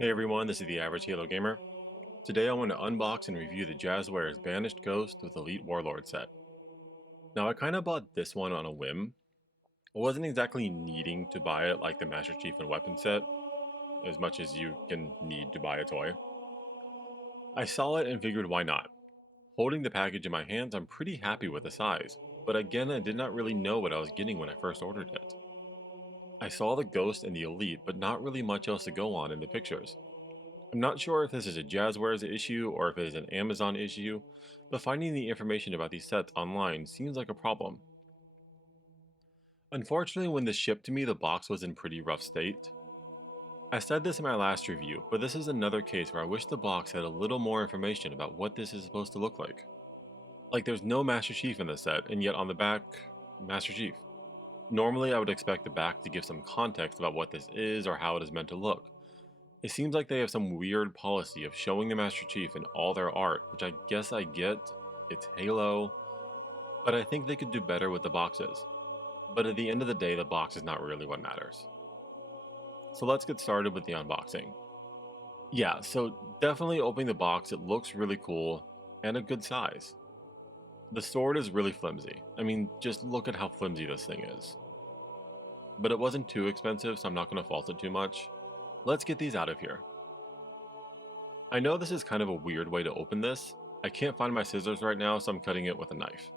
Hey everyone, this is the Average Halo Gamer. Today I want to unbox and review the Jazwares Banished Ghost with Elite Warlord set. Now I kind of bought this one on a whim. I wasn't exactly needing to buy it like the Master Chief and Weapon set, as much as you can need to buy a toy. I saw it and figured why not. Holding the package in my hands, I'm pretty happy with the size, but again I did not really know what I was getting when I first ordered it. I saw the Ghost and the Elite, but not really much else to go on in the pictures. I'm not sure if this is a Jazwares issue or if it is an Amazon issue, but finding the information about these sets online seems like a problem. Unfortunately, when this shipped to me, the box was in pretty rough state. I said this in my last review, but this is another case where I wish the box had a little more information about what this is supposed to look like. Like there's no Master Chief in this set, and yet on the back, Master Chief. Normally I would expect the back to give some context about what this is or how it is meant to look. It seems like they have some weird policy of showing the Master Chief in all their art, which I guess I get, it's Halo, but I think they could do better with the boxes. But at the end of the day, the box is not really what matters. So let's get started with the unboxing. Yeah, so definitely opening the box, it looks really cool, and a good size. The sword is really flimsy. I mean, just look at how flimsy this thing is. But it wasn't too expensive, so I'm not going to fault it too much. Let's get these out of here. I know this is kind of a weird way to open this. I can't find my scissors right now, so I'm cutting it with a knife.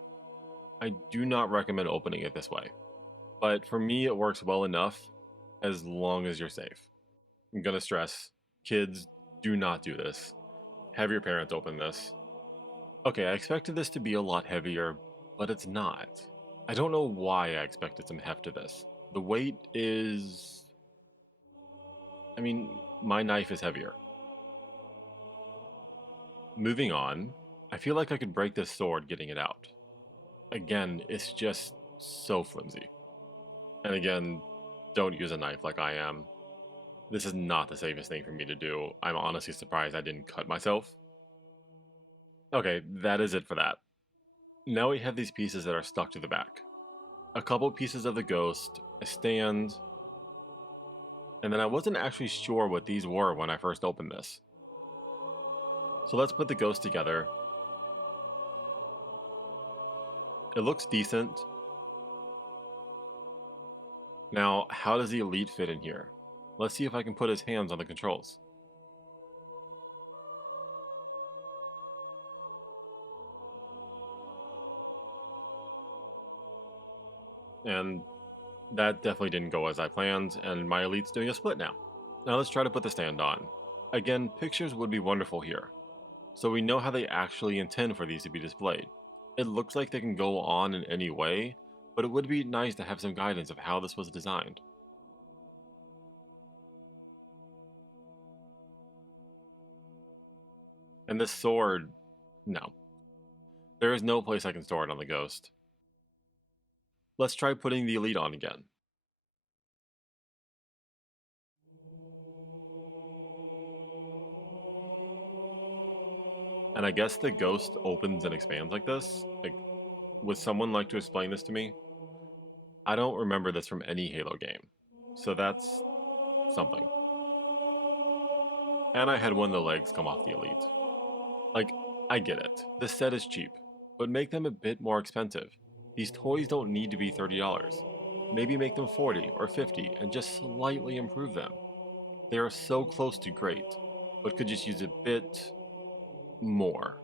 I do not recommend opening it this way, but for me it works well enough as long as you're safe. I'm gonna stress, kids, do not do this. Have your parents open this. Okay, I expected this to be a lot heavier, but it's not. I don't know why I expected some heft to this. The weight is... I mean, my knife is heavier. Moving on, I feel like I could break this sword getting it out. Again, it's just so flimsy. And again, don't use a knife like I am. This is not the safest thing for me to do. I'm honestly surprised I didn't cut myself. Okay, that is it for that. Now we have these pieces that are stuck to the back. A couple pieces of the Ghost, a stand, and then I wasn't actually sure what these were when I first opened this. So let's put the Ghost together. It looks decent. Now, how does the Elite fit in here? Let's see if I can put his hands on the controls. And that definitely didn't go as I planned, and my Elite's doing a split now. Now let's try to put the stand on. Again, pictures would be wonderful here, so we know how they actually intend for these to be displayed. It looks like they can go on in any way, but it would be nice to have some guidance of how this was designed. And this sword, no. There is no place I can store it on the Ghost. Let's try putting the Elite on again. And I guess the Ghost opens and expands like this. Like, would someone like to explain this to me? I don't remember this from any Halo game, so that's something. And I had one of the legs come off the Elite. Like, I get it, this set is cheap, but make them a bit more expensive. These toys don't need to be $30. Maybe make them 40 or 50 and just slightly improve them. They are so close to great, but could just use a bit more.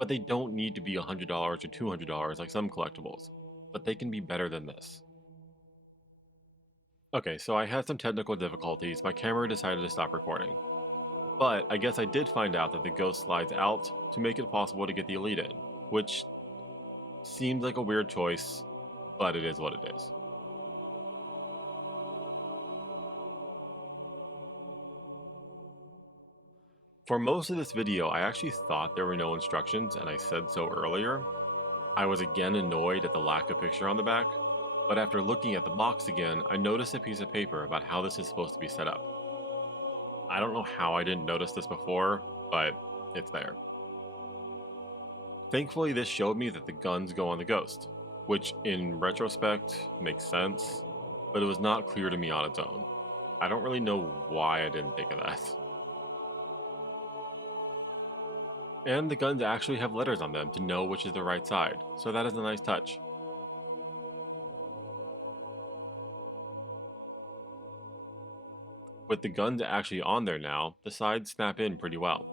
But they don't need to be $100 or $200 like some collectibles, but they can be better than this. Okay, so I had some technical difficulties. My camera decided to stop recording. But I guess I did find out that the Ghost slides out to make it possible to get the Elite in, which seems like a weird choice, but it is what it is. For most of this video, I actually thought there were no instructions, and I said so earlier. I was again annoyed at the lack of picture on the back, but after looking at the box again, I noticed a piece of paper about how this is supposed to be set up. I don't know how I didn't notice this before, but it's there. Thankfully, this showed me that the guns go on the Ghost, which in retrospect makes sense, but it was not clear to me on its own. I don't really know why I didn't think of that. And the guns actually have letters on them to know which is the right side, so that is a nice touch. With the guns actually on there now, the sides snap in pretty well.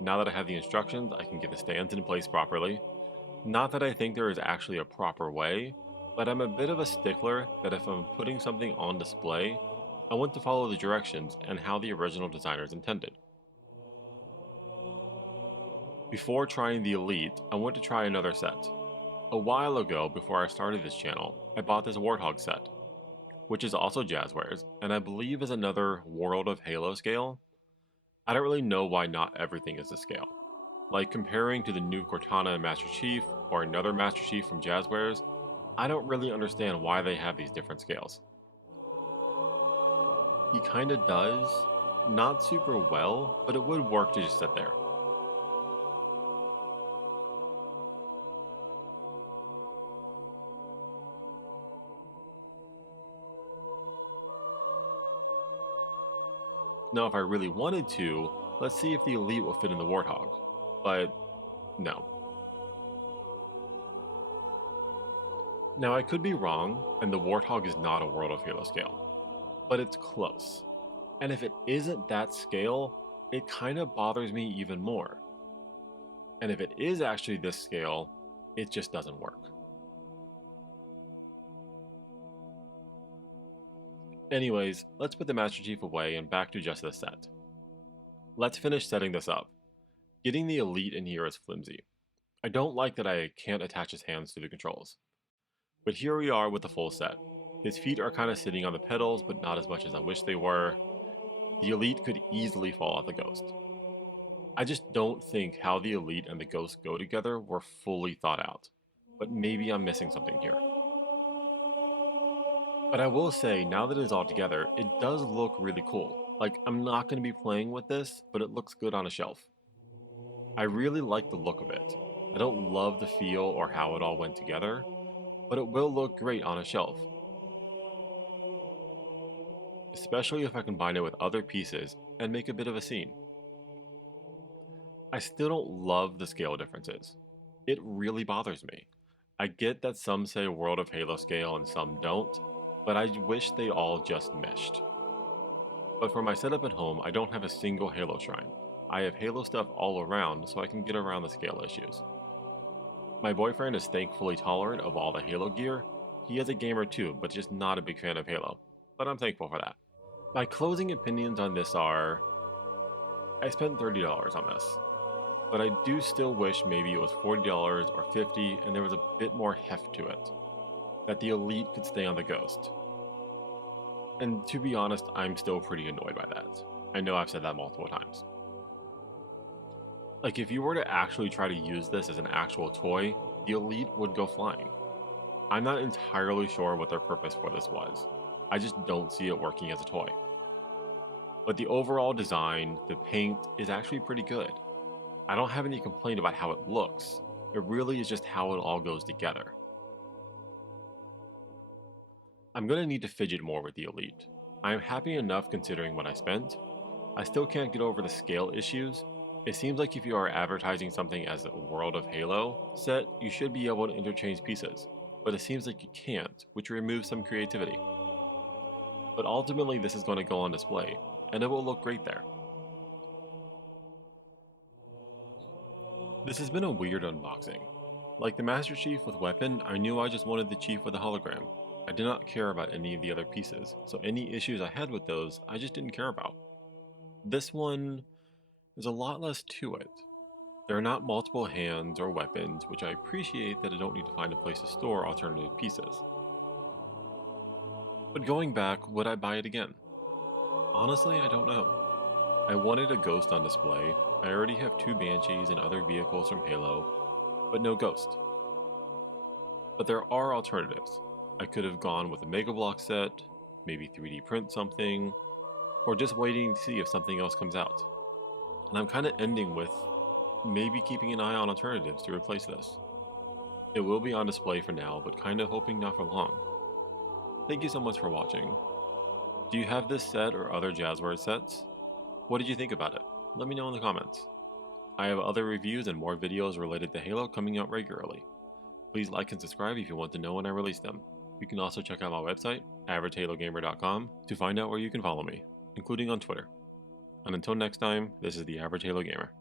Now that I have the instructions, I can get the stands in place properly. Not that I think there is actually a proper way, but I'm a bit of a stickler that if I'm putting something on display, I want to follow the directions and how the original designers intended. Before trying the Elite, I want to try another set. A while ago, before I started this channel, I bought this Warthog set, which is also Jazwares, and I believe is another World of Halo scale. I don't really know why not everything is to scale. Like comparing to the new Cortana and Master Chief, or another Master Chief from Jazwares, I don't really understand why they have these different scales. He kinda does, not super well, but it would work to just sit there. Now if I really wanted to, let's see if the Elite will fit in the Warthog. But no. Now I could be wrong, and the Warthog is not a World of Halo scale, but it's close. And if it isn't that scale, it kinda bothers me even more. And if it is actually this scale, it just doesn't work. Anyways, let's put the Master Chief away and back to just this set. Let's finish setting this up. Getting the Elite in here is flimsy. I don't like that I can't attach his hands to the controls. But here we are with the full set. His feet are kind of sitting on the pedals, but not as much as I wish they were. The Elite could easily fall off the Ghost. I just don't think how the Elite and the Ghost go together were fully thought out. But maybe I'm missing something here. But I will say, now that it's all together, it does look really cool. Like, I'm not going to be playing with this, but it looks good on a shelf. I really like the look of it. I don't love the feel or how it all went together, but it will look great on a shelf. Especially if I combine it with other pieces and make a bit of a scene. I still don't love the scale differences. It really bothers me. I get that some say World of Halo scale and some don't, but I wish they all just meshed. But for my setup at home, I don't have a single Halo shrine. I have Halo stuff all around so I can get around the scale issues. My boyfriend is thankfully tolerant of all the Halo gear. He is a gamer too, but just not a big fan of Halo. But I'm thankful for that. My closing opinions on this are, I spent $30 on this, but I do still wish maybe it was $40 or $50 and there was a bit more heft to it. That the Elite could stay on the Ghost. And to be honest, I'm still pretty annoyed by that. I know I've said that multiple times. Like, if you were to actually try to use this as an actual toy, the Elite would go flying. I'm not entirely sure what their purpose for this was. I just don't see it working as a toy. But the overall design, the paint, is actually pretty good. I don't have any complaint about how it looks. It really is just how it all goes together. I'm gonna need to fidget more with the Elite. I am happy enough considering what I spent. I still can't get over the scale issues. It seems like if you are advertising something as a World of Halo set, you should be able to interchange pieces, but it seems like you can't, which removes some creativity. But ultimately this is going to go on display, and it will look great there. This has been a weird unboxing. Like the Master Chief with weapon, I knew I just wanted the Chief with a hologram. I did not care about any of the other pieces, so any issues I had with those, I just didn't care about. This one, there's a lot less to it. There are not multiple hands or weapons, which I appreciate that I don't need to find a place to store alternative pieces. But going back, would I buy it again? Honestly, I don't know. I wanted a Ghost on display. I already have 2 Banshees and other vehicles from Halo, but no Ghost. But there are alternatives. I could have gone with a Mega Block set, maybe 3D print something, or just waiting to see if something else comes out. And I'm kind of ending with maybe keeping an eye on alternatives to replace this. It will be on display for now, but kinda hoping not for long. Thank you so much for watching. Do you have this set or other Jazwares sets? What did you think about it? Let me know in the comments. I have other reviews and more videos related to Halo coming out regularly. Please like and subscribe if you want to know when I release them. You can also check out my website, averagehalogamer.com, to find out where you can follow me, including on Twitter. And until next time, this is the Average Halo Gamer.